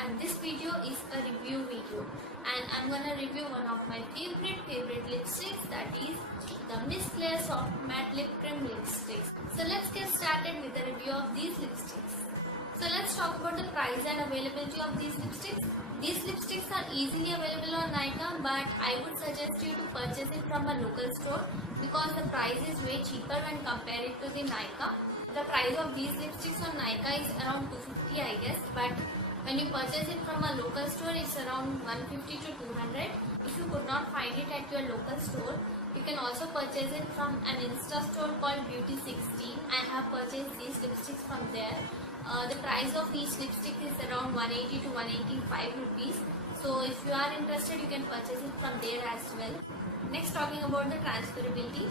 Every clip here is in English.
and this video is a review video, and I'm gonna review one of my favorite lipsticks, that is the Miss Claire Soft Matte Lip Cream Lipsticks. So let's get started with the review of these lipsticks. So let's talk about the price and availability of these lipsticks. These lipsticks are easily available on Nykaa, but I would suggest you to purchase it from a local store because the price is way cheaper when compared to the Nykaa. The price of these lipsticks on Nykaa is around 250 I guess, but when you purchase it from a local store it's around 150 to 200. If you could not find it at your local store, you can also purchase it from an insta store called Beautysixteen. I have purchased these lipsticks from there. The price of each lipstick is around 180 to 185 rupees. So if you are interested, you can purchase it from there as well. Next, talking about the transferability.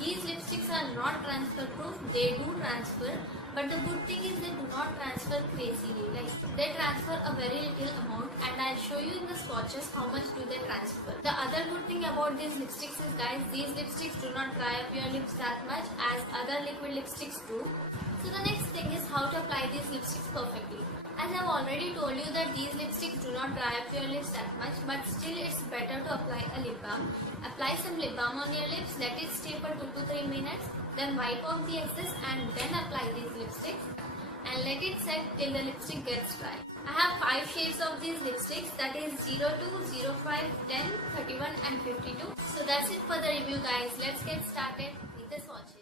These lipsticks are not transfer proof. They do transfer, but the good thing is they do not transfer crazily. Like, they transfer a very little amount, and I'll show you in the swatches how much do they transfer. The other good thing about these lipsticks is, guys, these lipsticks do not dry up your lips that much as other liquid lipsticks do. So the next thing is how to apply these lipsticks perfectly. As I've already told you that these lipsticks do not dry up your lips that much, but still it's better to apply a lip balm. Apply some lip balm on your lips, let it stay for 2 to 3 minutes, then wipe off the excess and then apply these lipsticks and let it set till the lipstick gets dry. I have 5 shades of these lipsticks, that is 02, 05, 10, 31 and 52. So that's it for the review, guys. Let's get started with the swatches.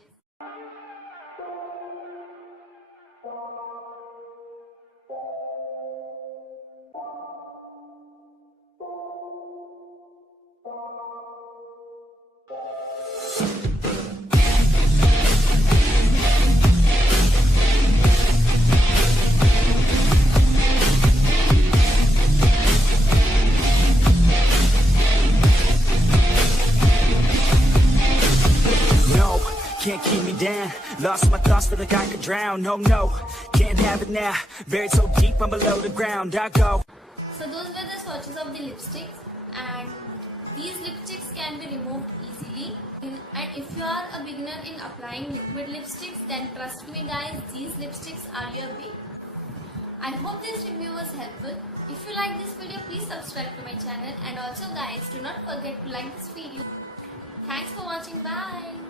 Can't keep me down, lost my thoughts, feel like I could drown. No, can't have it now, buried so deep I'm below the ground. I go. So those were the swatches of the lipsticks, and these lipsticks can be removed easily. And if you are a beginner in applying liquid lipsticks, then trust me guys, these lipsticks are your way. I hope this review was helpful. If you like this video, please subscribe to my channel, and also guys, do not forget to like this video. Thanks for watching. Bye.